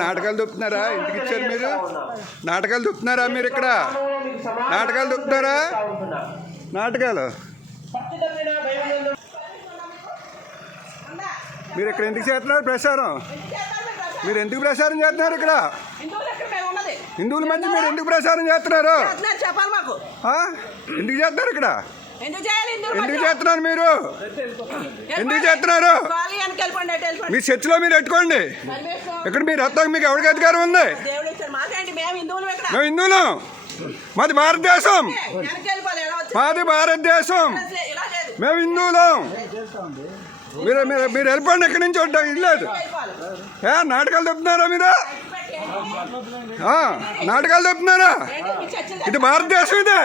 నాటకాలు దొప్పుతున్నారా ఇంటికి ఇచ్చారు మీరు? నాటకాలు దొప్పుతున్నారా మీరు ఇక్కడ? నాటకాలు దొప్పుతున్నారా నాటకాలు? మీరు ఇక్కడ ఎందుకు చేస్తున్నారు ప్రచారం మీరు ఎందుకు ప్రచారం చేస్తున్నారు ఇక్కడ? హిందువులు మధ్య మీరు ఎందుకు ప్రచారం చేస్తున్నారు? ఎందుకు చేస్తున్నారు ఇక్కడ? ఎందుకు? చేస్తున్నారు మీరు. ఎందుకు చేస్తున్నారు? మీ చర్చిలో మీరు పెట్టుకోండి. ఇక్కడ మీరు వస్తాక మీకు ఎవరికి అధికారం ఉంది? మేము హిందువులు మాది భారతదేశం. మాది భారతదేశం. మేము హిందువులం. మీరు మీరు మీరు వెళ్ళిపోండి ఎక్కడి నుంచి ఉంటాం ఇల్లేదు ఏ నాటకాలు చెప్తున్నారా మీరు? నాటకాలు చెప్తున్నారా? ఇది భారతదేశం ఇది.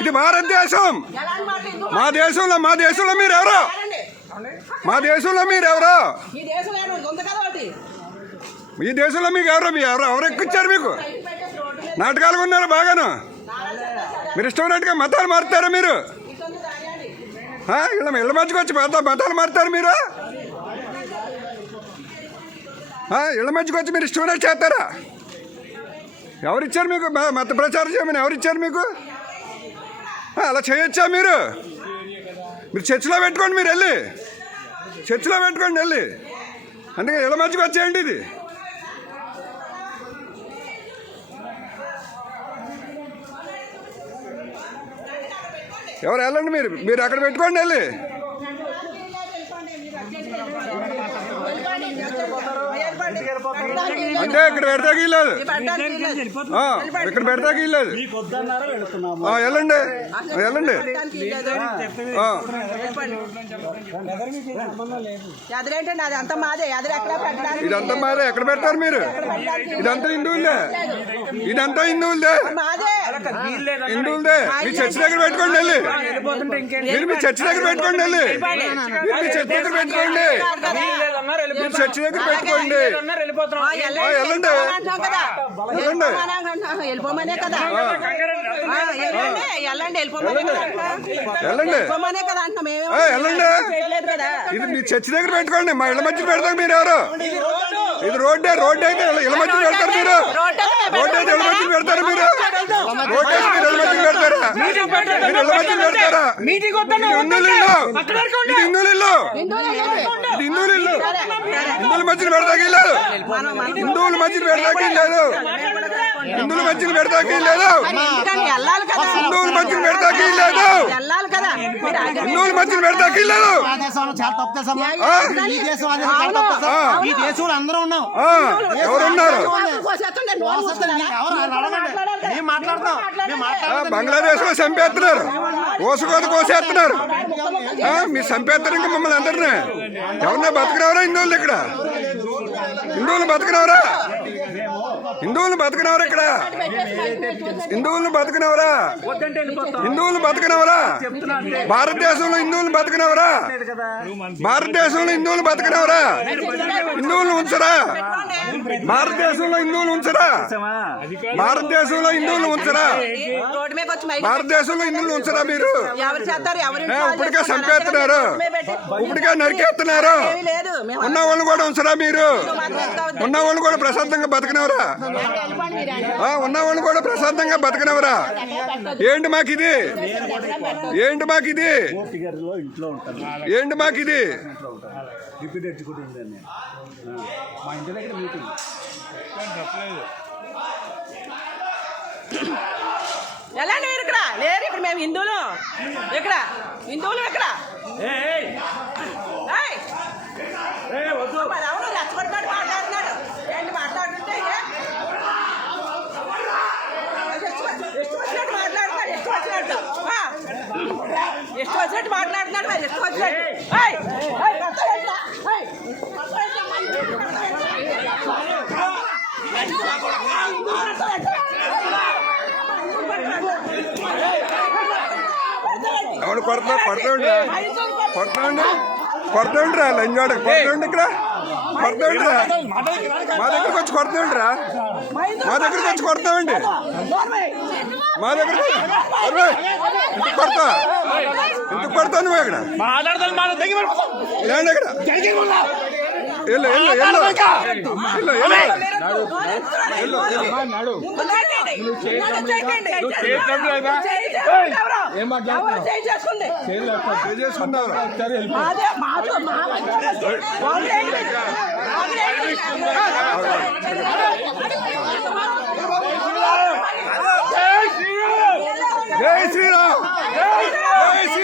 ఇది భారతదేశం. మా దేశంలో మా దేశంలో మీరు ఎవరు మా దేశంలో మీరు ఎవరు మీ దేశంలో మీకు ఎవరు? మీ ఎవరు? ఎవరు ఎక్కిచ్చారు మీకు? నాటకాలు ఉన్నారు బాగాను? మీరు ఇష్టం ఉన్నట్టుగా మతాలు మారుతారా మీరు? ఇళ్ళ ఇళ్ళ మతాలు మారుతారు మీరు? ఇళ్ళ మధ్యకి వచ్చి మీరు ఇష్టం చేస్తారా? ఎవరిచ్చారు మీకు? మత ప్రచారం చేయమని ఎవరిచ్చారు మీకు? అలా చేయొచ్చా మీరు? మీరు చర్చిలో పెట్టుకోండి మీరు వెళ్ళి. చర్చిలో పెట్టుకోండి వెళ్ళి. అందుకే ఇళ్ళ మధ్యకి వచ్చేయండి ఇది. ఎవరు వెళ్ళండి మీరు? మీరు అక్కడ పెట్టుకోండి వెళ్ళి. అంటే ఇక్కడ పెడతాకి లేదు ఇక్కడ పెడతాకి లేదు వెళ్ళండి. ఆ, వెళ్ళండి ఎదురేంటండి? అది అంతా మాదే. ఎదురు ఎక్కడ పెట్టడానికి ఇదంతా మాదే. ఎక్కడ పెడతారు మీరు? ఇదంతా హిందువులదే. ఇదంతా హిందువులదే. మాదే. హిందువులదే మీ చర్చి దగ్గర పెట్టుకోండి వెళ్ళి. మీరు మీ చర్చి దగ్గర పెట్టుకోండి వెళ్ళి. మీరు మీ చర్చి దగ్గర పెట్టుకోండి. మీరు చర్చి దగ్గర పెట్టుకోండి. వెళ్ళండి. కదా. వెళ్ళిపోమని కదా వెళ్ళండి. వెళ్ళిపోమనే అంటున్నాం. వెళ్ళండి. ఇది మీ చర్చి దగ్గర పెట్టుకోండి. మా ఇళ్ళ మధ్య పెడతారు మీరు ఎవరు. ఇది రోడ్డే రోడ్డు అయితే మధ్య పెడతారు మీరు. రోడ్డు అయితే మధ్య పెడతారు మీరు. రోడ్డు అయితే మీరు పెడతారా? మీరు మధ్య పెడతారా? హిందువుల ఇల్లు. ఇది హిందువుల ఇల్లు. ఇది హిందువుల ఇల్లు. హిందువుల మధ్యన పెడతాకి లేదు. హిందువుల మధ్యన పెడతాకి లేదు. హిందువుల మధ్యన పెడతాకి లేదు. హిందువుల మధ్యన పెడతాకి లేదు. మధ్యన చాలా తప్పు దేశం ఆ? ఈ దేశం చాలా తప్పు దేశంలో అందరూ ఉన్నాం. ఎవరున్నారు? ఎవరు ఆయన అడగండి మేము మాట్లాడతాం. మేము ఆ, మాట్లాడతాం. బంగ్లాదేశ్లో చంపేస్తున్నారు. కోసుకోత కోసేస్తున్నారు. ఆ, మీరు చంపేస్తారు ఇంకా మమ్మల్ని అందరినీ. ఎవరన్నా బతకనవరా హిందువులు ఇక్కడ? హిందువులు బతకనవరా హిందువులు బతకనవరా ఇక్కడ? హిందువులు బతకనవరా? హిందువులు బతకనవరా? భారతదేశంలో హిందువులు బతకనవరా? భారతదేశంలో హిందువులు బతకనవరా? హిందువులు ఉంచరా? భారతదేశంలో హిందువులు ఉంచరా? భారతదేశంలో హిందువులు ఉంచరా? భారతదేశంలో హిందువులు ఉంచరా మీరు? ఇప్పటికే చంపేస్తున్నారు. ఇప్పటికే నరికేస్తున్నారు. ఉన్న వాళ్ళు కూడా ఉంచరా మీరు? ఉన్న వాళ్ళు కూడా ప్రశాంతంగా బతకనవరా? వెళ్ళిపోండి మీరు. ఆ, ఉన్న వాళ్ళు కూడా ప్రశాంతంగా బతకనవరా? ఏంటి మాకు ఇది ఏంటి మాకు ఇది గారిలో ఇంట్లో ఉంటాను ఏంటి మాకు ఇది ఇంట్లో ఉంటాను డిప్యూటీ ఎగ్జిక్యూటివ్ ఉందండి మా ఇంటి దగ్గర మీటింగ్ వెళ్ళండి మీరు ఇక్కడ? లేరు ఇక్కడ మేము హిందువులు. ఇక్కడ హిందువులు ఇక్కడ ఏయ్! మరి అవును రెచ్చగొట్టినట్టు మాట్లాడుతున్నాడు ఏంటి మాట్లాడుతుంటే ఏ? ఇష్టం వచ్చినట్టు మాట్లాడుతున్నాడు ఇష్టం వచ్చినట్టు ఆ. ఇష్టం వచ్చినట్టు మాట్లాడుతున్నాడు మరి ఇష్టం వచ్చినట్టు ఏయ్! ఏయ్, కొడతావేంట్రా? ఏయ్! కొడతావేంట్రా? ఎవరు కొడతా కొడతాండ్రా కొడతాండి కొడతాండ్రా లంజాడకి కొడతాండి ఇక్కడ కొడతామండి. మా దగ్గరకు వచ్చి కొడతామండి. రా మా దగ్గరకు వచ్చి కొడతామండి. మా దగ్గర ఇంటికి కొడతా ఇంటికి కొడతా నువ్వు ఇక్కడ? లేండి ఇక్కడ? ఎల్లు ఎల్లు ఏం మాట్లాడుతున్నారు జై శ్రీరామ్! జై శ్రీరామ్!